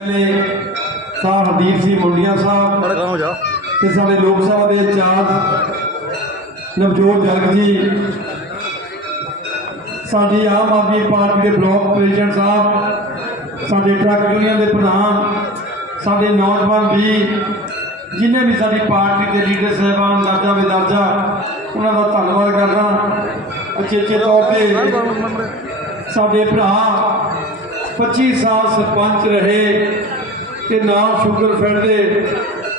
ਸਾਹਿਬ ਹਰਦੀਪ ਸਿੰਘ ਮੁੰਡੀਆਂ ਸਾਹਿਬ ਬੜਾ ਹੋ ਜਾ। ਤੇ ਸਾਡੇ ਲੋਕ ਸਭਾ ਦੇ ਇੰਚਾਰਜ ਨਵਜੋਤ ਜਰਗ ਜੀ ਸਾਡੀ ਆਮ ਆਦਮੀ ਪਾਰਟੀ ਦੇ ਬਲਾਕ ਪ੍ਰੈਜ਼ੀਡੈਂਟ ਸਾਹਿਬ ਸਾਡੇ ਟਰੱਕ ਯੂਨੀਅਨ ਦੇ ਪ੍ਰਧਾਨ ਸਾਡੇ ਨੌਜਵਾਨ ਵੀ ਜਿਨੇ ਵੀ ਸਾਡੀ ਪਾਰਟੀ ਦੇ ਲੀਡਰ ਸਾਹਿਬਾਨ ਦਰਜਾ ਵਿਦਰਜਾ ਉਹਨਾਂ ਦਾ ਧੰਨਵਾਦ ਕਰਦਾ। ਅਚੇਚੇ ਤੌਰ ਤੇ ਸਾਡੇ ਭਰਾ 25 ਸਾਲ ਸਰਪੰਚ ਰਹੇ ਤੇ ਨਾਮ ਸ਼ੂਗਰਫੈਡ ਦੇ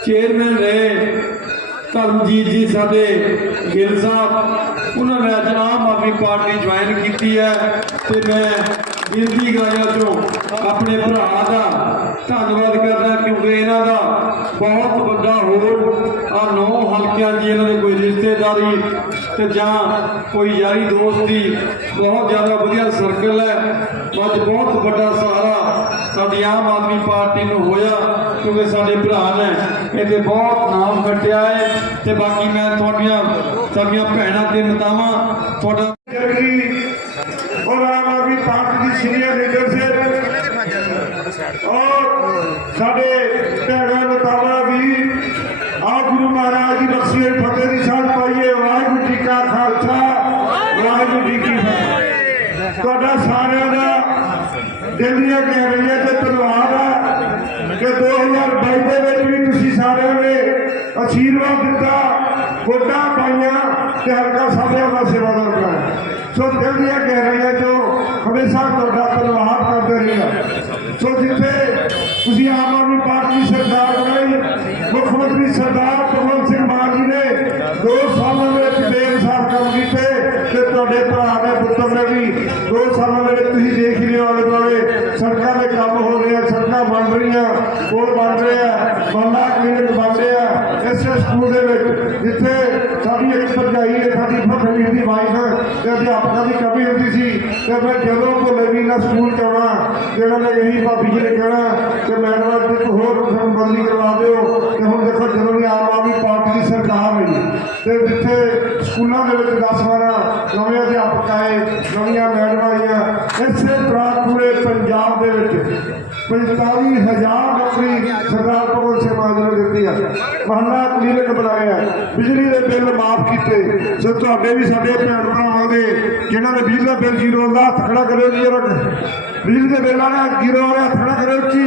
ਚੇਅਰਮੈਨ ਰਹੇ। ਧਰਮਜੀਤ ਜੀ ਸਾਡੇ ਗਿੱਲ ਸਾਹਿਬ, ਉਹਨਾਂ ਨੇ ਅੱਜ ਆਮ ਆਦਮੀ ਪਾਰਟੀ ਜੁਆਇਨ ਕੀਤੀ ਹੈ ਤੇ ਮੈਂ ਗਿਣਤੀ ਗਾਇਆ ਚੋਂ ਆਪਣੇ ਭਰਾ ਦਾ ਧੰਨਵਾਦ ਕਰਦਾ ਕਿਉਂਕਿ ਇਹਨਾਂ ਦਾ ਬਹੁਤ ਵੱਡਾ ਹੋਰ ਆ ਨੌ ਹਲਕਿਆਂ ਦੀ ਇਹਨਾਂ ਦੇ ਕੋਈ ਰਿਸ਼ਤੇਦਾਰੀ ਤੇ ਜਾਂ ਕੋਈ ਯਾਰੀ ਦੋਸਤੀ ਬਹੁਤ ਜ਼ਿਆਦਾ ਵਧੀਆ ਸਰਕਲ ਹੈ। ਅੱਜ ਬਹੁਤ ਵੱਡਾ ਸਹਾਰਾ ਸਾਡੀ ਆਮ ਆਦਮੀ ਪਾਰਟੀ ਨੂੰ ਹੋਇਆ, ਕਿਉਂਕਿ ਸਾਡੇ ਭਰਾ ਨੇ ਇਹਦੇ ਬਹੁਤ ਨਾਮ ਕੱਟਿਆ ਹੈ। ਤੇ ਬਾਕੀ ਮੈਂ ਤੁਹਾਡੀਆਂ, ਸਾਡੀਆਂ ਭੈਣਾਂ ਤੇ ਮਤਾਵਾਂ ਤੁਹਾਡਾ ਜਰਗੀ ਔਰ ਆਮ ਆਦਮੀ ਪਾਰਟੀ ਦੀ ਸੀਨੀਅਰ ਲੀਡਰਸ਼ਿਪ ਔਰ ਸਾਡੇ ਭੈਣਾਂ ਬਤਾਵਾ ਵੀ ਆ ਗੁਰੂ ਮਹਾਰਾਜ ਦੀ ਬਖਸ਼ੀ ਹੋਈ, ਫਤਿਹ ਦੀ ਤੁਹਾਡਾ ਸਾਰਿਆਂ ਦਾ ਦਿਲ ਦੀਆਂ ਗਹਿਰੀਆਂ ਤੇ ਧੰਨਵਾਦ ਆ ਕਿ 2022 ਦੇ ਵਿੱਚ ਵੀ ਤੁਸੀਂ ਸਾਰਿਆਂ ਨੇ ਅਸ਼ੀਰਵਾਦ ਦਿੱਤਾ ਗੋਡਾ ਪਾਈਆਂ ਤੇ ਹਲਕਾ ਸਾਰਿਆਂ ਦਾ ਸੇਵਾਦਾਰ ਬਣਾਇਆ ਸੋ ਦਿਲ ਦੀਆਂ ਗਹਿਰੀਆਂ ਤੋਂ ਹਮੇਸ਼ਾ ਤੁਹਾਡਾ ਧੰਨਵਾਦ ਕਰਦੇ ਰਹਿਣਾ ਸੋ ਜਿੱਥੇ ਤੁਸੀਂ ਆਮ ਆਦਮੀ ਪਾਰਟੀ ਸਰਕਾਰ ਬਣਾਈ, ਮੁੱਖ ਮੰਤਰੀ ਸਰਦਾਰ ਭਗਵੰਤ ਸਿੰਘ ਮਾਨ ਜੀ ਨੇ 2 ਸਕੂਲ ਦੇ ਵਿੱਚ, ਜਿੱਥੇ ਸਾਡੀ ਇੱਕ ਭਰਜਾਈ ਹੈ ਸਾਡੀ ਫਖਰੀ ਦੀ ਵਾਈਫ ਤੇ ਅਧਿਆਪਕਾਂ ਦੀ ਕਮੀ ਹੁੰਦੀ ਸੀ, ਤੇ ਮੈਂ ਜਦੋਂ ਭੋਲੇ ਵੀ ਨਾ ਸਕੂਲ ਚ ਜਿਹੜਾ ਨੇ ਇਹੀ ਭਾਬੀ ਜੀ ਨੇ ਕਹਿਣਾ ਕਿ ਮੈਡਮ ਇੱਕ ਹੋਰ ਸਾਨੂੰ ਬਦਲੀ ਕਰਵਾ ਦਿਓ, ਤੇ ਹੁਣ ਦੇਖੋ ਜਦੋਂ ਵੀ ਆਮ ਆਦਮੀ ਪਾਰਟੀ ਦੀ ਸਰਕਾਰ ਆਈ ਤੇ ਜਿੱਥੇ ਸਕੂਲਾਂ ਦੇ ਵਿੱਚ 10 12 ਨਵੇਂ ਅਧਿਆਪਕ ਆਏ, ਨਵੀਆਂ ਮੈਡਮਾਂ ਆਈਆਂ, ਇਸੇ ਤਰ੍ਹਾਂ ਪੂਰੇ ਪੰਜਾਬ ਦੇ ਵਿੱਚ 45000 ਨੌਕਰੀ ਸਰਦਾਰ ਭਗਵੰਤ ਸਿੰਘ ਮਾਨ ਜੀ ਦਿੱਤੀ ਆ। ਮਹੱਲਾ ਕਲੀਨਿਕ ਬਣਾਇਆ ਬਿਜਲੀ ਦੇ ਬਿੱਲ ਮਾਫ ਕੀਤੇ। ਸੋ ਤੁਹਾਡੇ ਵੀ ਸਾਡੇ ਭੈਣ ਭਰਾਵਾਂ ਦੇ, ਜਿਨ੍ਹਾਂ ਦੇ ਬਿਜਲੀ ਦਾ ਬਿੱਲ ਜ਼ੀਰੋ ਹੁੰਦਾ, ਹੱਥ ਖੜਾ ਕਰਿਓ ਜੀ ਬਿਜਲੀ ਦੇ ਬਿੱਲਾਂ ਦਾ ਜ਼ੀਰੋ ਹੋ ਰਿਹਾ, ਹੱਥ ਖੜਾ ਕਰਿਓ ਜੀ।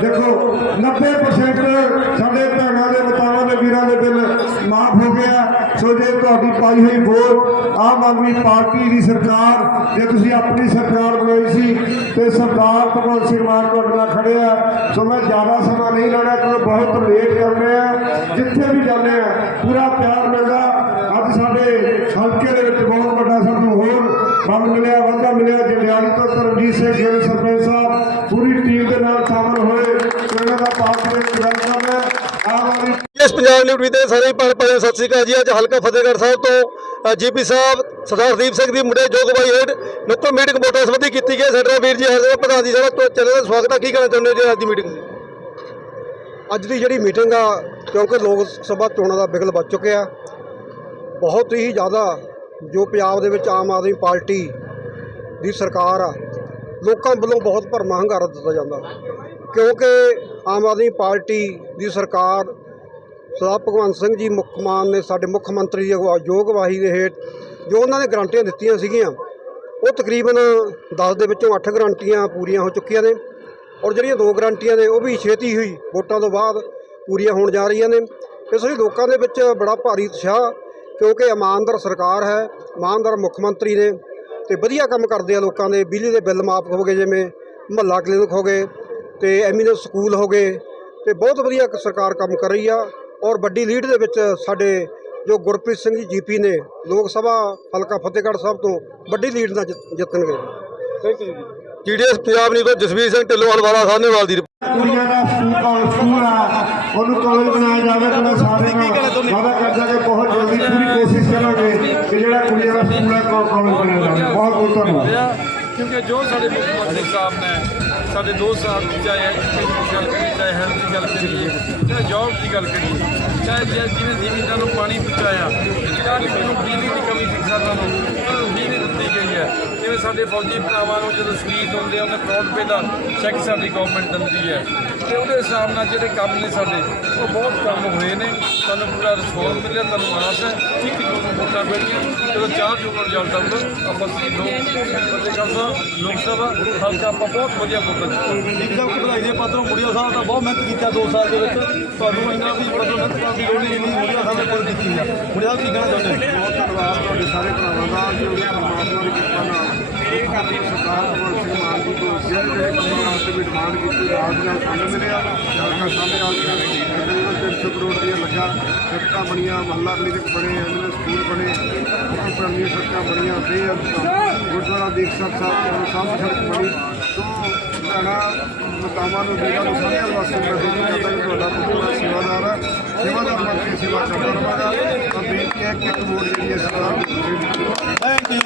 ਦੇਖੋ 90% ਸਾਡੇ ਭੈਣਾਂ ਦੇ, ਮਤਾਵਾਂ ਦੇ, ਵੀਰਾਂ ਦੇ ਬਿੱਲ ਮਾਫ ਹੋ ਗਿਆ। ਸੋ ਜੇ ਤੁਹਾਡੀ ਪਾਈ ਹੋਈ ਵੋਟ ਆਮ ਆਦਮੀ ਪਾਰਟੀ ਦੀ ਸਰਕਾਰ, ਜੇ ਤੁਸੀਂ ਆਪਣੀ ਸਰਕਾਰ ਬਣਾਈ ਸੀ ਤੇ ਸਰਦਾਰ ਭਗਵੰਤ ਸਿੰਘ ਮਾਨ ਤੁਹਾਡੇ ਨਾਲ ਖੜੇ ਆ। ਸੋ ਮੈਂ ਜ਼ਿਆਦਾ ਸਮਾਂ ਨਹੀਂ ਲੈਣਾ, ਕਿਉਂਕਿ ਬਹੁਤ ਲੇਟ ਕਰ ਰਹੇ ਆ। ਜਿੱਥੇ ਵੀ ਜਾਂਦੇ ਆ, ਪੂਰਾ ਪਿਆਰ ਮਿਲਦਾ। ਅੱਜ ਸਾਡੇ ਹਲਕੇ ਦੇ ਵਿੱਚ ਬਹੁਤ ਵੱਡਾ ਸਾਨੂੰ ਹੋਰ ਬਲ ਮਿਲਿਆ, ਵਾਧਾ ਮਿਲਿਆ। ਜਲਿਆਲੀ ਤੋਂ ਤਰਨਜੀਤ ਸਿੰਘ ਗਿੱਲ ਸਰਪੰਚ ਸਾਹਿਬ ਪੂਰੀ ਟੀਮ ਦੇ ਨਾਲ ਸ਼ਾਮਲ ਹੋਏ। ਇਹਨਾਂ ਦਾ ਪਾਰਟੀ ਦੇ ਵੈਲਕਮ ਹੈ ਆਮ ਆਦਮੀ ਇਸ ਪੰਜਾਬ ਨਿਊਜ਼ ਦੇ ਸਾਰੇ ਭੈਣ ਭਾਈਆਂ ਸਤਿ ਸ੍ਰੀ ਅਕਾਲ ਜੀ। ਅੱਜ ਹਲਕਾ ਫਤਿਹਗੜ੍ਹ ਸਾਹਿਬ ਤੋਂ ਜੀਪੀ ਸਾਹਿਬ, ਸਰਦਾਰ ਹਰਦੀਪ ਸਿੰਘ ਦੀ ਮੁੰਡੇ ਜੋਗਬਾਈ ਹੇਡ ਨੁੱਕਰ ਮੀਟਿੰਗ ਵੋਟਾਂ ਸੰਬੰਧੀ ਕੀਤੀ ਗਈ ਸਾਡਾ ਵੀਰ ਜੀ ਹਰਦੇ ਪ੍ਰਧਾਨ ਜੀ ਸਾਡਾ ਚੈਨਲ ਦਾ ਸਵਾਗਤ ਹੈ। ਕੀ ਕਹਿਣਾ ਚਾਹੁੰਦੇ ਹੋ ਜੀ ਅੱਜ ਦੀ ਮੀਟਿੰਗ ਅੱਜ ਦੀ ਜਿਹੜੀ ਮੀਟਿੰਗ ਆ, ਕਿਉਂਕਿ ਲੋਕ ਸਭਾ ਚੋਣਾਂ ਦਾ ਬਿਗਲ ਵੱਜ ਚੁੱਕਿਆ ਬਹੁਤ ਹੀ ਜ਼ਿਆਦਾ ਜੋ ਪੰਜਾਬ ਦੇ ਵਿੱਚ ਆਮ ਆਦਮੀ ਪਾਰਟੀ ਦੀ ਸਰਕਾਰ ਆ, ਲੋਕਾਂ ਵੱਲੋਂ ਬਹੁਤ ਭਰਮਾ ਹੰਗਾਰਾ ਦਿੱਤਾ ਜਾਂਦਾ। ਕਿਉਂਕਿ ਆਮ ਆਦਮੀ ਪਾਰਟੀ ਦੀ ਸਰਕਾਰ ਸਰਦਾਰ ਭਗਵੰਤ ਸਿੰਘ ਜੀ ਮੁੱਖ ਮਾਨ ਨੇ ਸਾਡੇ ਮੁੱਖ ਮੰਤਰੀ ਦੀ ਅਗਵਾ ਯੋਗ ਅਗਵਾਈ ਦੇ ਹੇਠ ਜੋ ਉਹਨਾਂ ਨੇ ਗਰੰਟੀਆਂ ਦਿੱਤੀਆਂ ਸੀਗੀਆਂ, ਉਹ ਤਕਰੀਬਨ 10 ਦੇ ਵਿੱਚੋਂ 8 ਗਰੰਟੀਆਂ ਪੂਰੀਆਂ ਹੋ ਚੁੱਕੀਆਂ ਨੇ ਔਰ ਜਿਹੜੀਆਂ ਦੋ ਗਰੰਟੀਆਂ ਨੇ ਉਹ ਵੀ ਛੇਤੀ ਹੋਈ ਵੋਟਾਂ ਤੋਂ ਬਾਅਦ ਪੂਰੀਆਂ ਹੋਣ ਜਾ ਰਹੀਆਂ ਨੇ। ਇਸ ਲਈ ਲੋਕਾਂ ਦੇ ਵਿੱਚ ਬੜਾ ਭਾਰੀ ਉਤਸ਼ਾਹ, ਕਿਉਂਕਿ ਇਮਾਨਦਾਰ ਸਰਕਾਰ ਹੈ, ਇਮਾਨਦਾਰ ਮੁੱਖ ਮੰਤਰੀ ਨੇ ਤੇ ਵਧੀਆ ਕੰਮ ਕਰਦੇ ਆ ਲੋਕਾਂ ਦੇ, ਬਿਜਲੀ ਦੇ ਬਿੱਲ ਮਾਫ ਹੋ ਗਏ ਜਿਵੇਂ ਮੁਹੱਲਾ ਕਲੀਨਿਕ ਹੋ ਗਏ ਤੇ ਐਮੀਨੈਂਸ ਸਕੂਲ ਹੋ ਗਏ ਤੇ ਬਹੁਤ ਵਧੀਆ ਕ- ਸਰਕਾਰ ਕੰਮ ਕਰ ਰਹੀ ਆ। ਔਰ ਵੱਡੀ ਲੀਡ ਦੇ ਵਿੱਚ ਸਾਡੇ ਜੋ ਗੁਰਪ੍ਰੀਤ ਸਿੰਘ ਜੀ ਜੀਪੀ ਨੇ ਲੋਕ ਸਭਾ ਹਲਕਾ ਫਤਿਹਗੜ੍ਹ ਸਾਹਿਬ ਤੋਂ ਵੱਡੀ ਲੀਡ ਨਾਲ ਜਿੱਤ- ਜਿੱਤਣਗੇ। ਜੀਡੀਐਸ ਪੰਜਾਬ ਨਿਊਜ਼ ਤੋਂ ਜਸਵੀਰ ਸਿੰਘ ਢਿੱਲੋਂ ਹਲਵਾਲਾ ਸਾਹਨੇਵਾਲ ਦੀ ਕੁੜੀਆਂ ਦਾ ਸਕੂਲ ਕਾਲਜ ਸਕੂਲ ਆ ਉਹਨੂੰ ਕਾਲਜ ਬਣਾਇਆ ਜਾਵੇ ਤੇ ਮੈਂ ਸਾਰੇ ਨਾਲ ਵਾਅਦਾ ਕਰਦਾ ਕਿ ਬਹੁਤ ਜਲਦੀ ਪੂਰੀ ਕੋਸ਼ਿਸ਼ ਕਰਾਂਗੇ ਕਿ ਜਿਹੜਾ ਕੁੜੀਆਂ ਦਾ ਸਕੂਲ ਹੈ ਕਾ- ਕਾਲਜ ਬਣਾਇਆ ਜਾਵੇ। ਬਹੁਤ ਬਹੁਤ ਧੰਨਵਾਦ। ਕਿਉਂਕਿ ਜੋ ਸਾਡੇ ਮੁੱਖ ਮੰਤਰੀ ਸਾਹਿਬ ਨੇ ਸਾਡੇ ਦੋ ਸਾਲ ਦੀ ਚਾਹੇ ਐਜੂਕੇਸ਼ਨ ਦੀ ਗੱਲ ਕਰੀਏ, ਚਾਹੇ ਹੈਲਥ ਦੀ ਗੱਲ ਕਰੀਏ, ਚਾਹੇ ਜੌਬ ਦੀ ਗੱਲ ਕਰੀਏ, ਚਾਹੇ ਜਿ- ਜਿਵੇਂ ਜ਼ਿਮੀਂਦਾਰ ਨੂੰ ਪਾਣੀ ਪਹੁੰਚਾਇਆ ਜਿਹੜਾ ਕਿਸੇ ਨੂੰ ਬਿਜਲੀ ਦੀ ਕਮੀ ਸੀ ਕਿਸਾਨਾਂ ਨੂੰ ਉਹਨਾਂ ਨੂੰ ਫੌਜੀ ਦਿੱਤੀ ਗਈ ਹੈ। ਜਿਵੇਂ ਸਾਡੇ ਫੌਜੀ ਭਰਾਵਾਂ ਨੂੰ ਜਦੋਂ ਸ਼ਹੀਦ ਹੁੰਦੇ ਆ, ਉਹਨਾਂ ਕਰੋੜ ਰੁਪਏ ਦਾ ਚੈੱਕ ਸਾਡੀ ਗਵਰਨਮੈਂਟ ਦਿੰਦੀ ਹੈ। ਤੇ ਉਹਦੇ ਹਿਸਾਬ ਨਾਲ ਜਿਹੜੇ ਕੰਮ ਨੇ ਸਾਡੇ, ਉਹ ਬਹੁਤ ਕੰਮ ਹੋਏ ਨੇ। ਤੁਹਾਨੂੰ ਪੂਰਾ ਰਿਸਪੌਂਸ ਮਿਲਿਆ ਤੁਹਾਨੂੰ ਆਸ ਹੈ। ਇੱਕ ਜੂਨ ਨੂੰ ਵੋਟਾਂ ਪੈਣੀਆਂ ਜਦੋਂ 4 ਜੂਨ ਨੂੰ ਰਿਜ਼ਲਟ ਆਊਗਾ। ਆਪਾਂ ਸੀ ਲੋਕ ਸਾਹਿਬ, ਲੋਕ ਸਭਾ, ਹਲਕਾ ਆਪਾਂ ਬਹੁਤ ਵਧੀਆ ਵੋਟਾਂ ਦਿੱਤੀਆਂ। ਸਾਹਿਬ ਵਧਾਈ ਦੇ ਪਾਤਰੋਂ ਮੁੜੀਆ ਸਾਹਿਬ ਤਾਂ ਬਹੁਤ ਮਿਹਨਤ ਕੀਤਾ 2 ਸਾਲ ਦੇ ਵਿੱਚ। ਤੁਹਾਨੂੰ ਇੰਨਾ ਵੀ ਮਤਲਬ ਮਿਹਨਤ ਕਰਨ ਦੀ ਲੋੜ ਨਹੀਂ ਇੰਨੀ ਮੁੜੀਆ ਸਾਹਿਬ ਨੇ ਕੋਲ ਕੀਤੀ ਹੈ ਮੁੜੀਆ ਸਾਹਿਬ ਕੀ ਕਹਿਣਾ ਚਾਹੁੰਦੇ? ਧੰਨਵਾਦ ਤੁਹਾਡੇ ਸਾਰੇ ਭਰਾਵਾਂ ਦਾ ਜੋ ਪਰਮਾਤਮਾ ਦੀ ਕਿਰਪਾ ਨਾਲ ਇਹ ਕਰਨੀ ਸਰਕਾਰ ਭਗਵੰਤ ਸਿੰਘ ਮਾਨ ਜੀ ਤੋਂ ਜਿਹੜੇ ਕੰਮਾਂ ਵਾਸਤੇ ਵੀ ਡਿਮਾਂਡ ਕੀਤੀ ਰਾਜ ਨਾਲ ਫੰਡ ਮਿਲਿਆ ਜਲਕਾ ਸਾਹਮਣੇ ਆ ਗਿਆ ਜਿਹੜਾ 300 ਕਰੋੜ ਰੁਪਏ ਲੱਗਾ, ਸੜਕਾਂ ਬਣੀਆਂ, ਮਹੱਲਾ ਕਲੀਨਿਕ ਬਣੇ ਐਮਐਲਏ ਸਕੂਲ ਬਣੇ ਪੁਰਾਣੀਆਂ ਸੜਕਾਂ ਬਣੀਆਂ ਤੇ ਗੁਰਦੁਆਰਾ ਦੀਕਸ਼ਾ ਸਾਹਿਬ ਸਾਹਮਣੇ ਸੜਕ ਬਣੀ। ਤੋਂ ਭੈਣਾ ਨੂੰ ਦੇਣਾ ਨੂੰ ਸਾਰਿਆਂ ਵਾਸਤੇ ਮੈਂ ਬੇਨਤੀ ਕਰਦਾ ਕਿ ਤੁਹਾਡਾ ਪੁੱਤਰ ਸੇਵਾਦਾਰ ਹੈ ਸੇਵਾਦਾਰ ਬਣ ਕੇ ਸੇਵਾ ਕਰਦਾ ਰਹਾਂਗਾ ਤਾਂ ਬੇਨਤੀ ਹੈ ਕਿ ਇੱਕ ਵੋਟ ਜਿਹੜੀ ਹੈ ਸਰਕਾਰ ਨੂੰ ਦੇ ਦਿੱਤੀ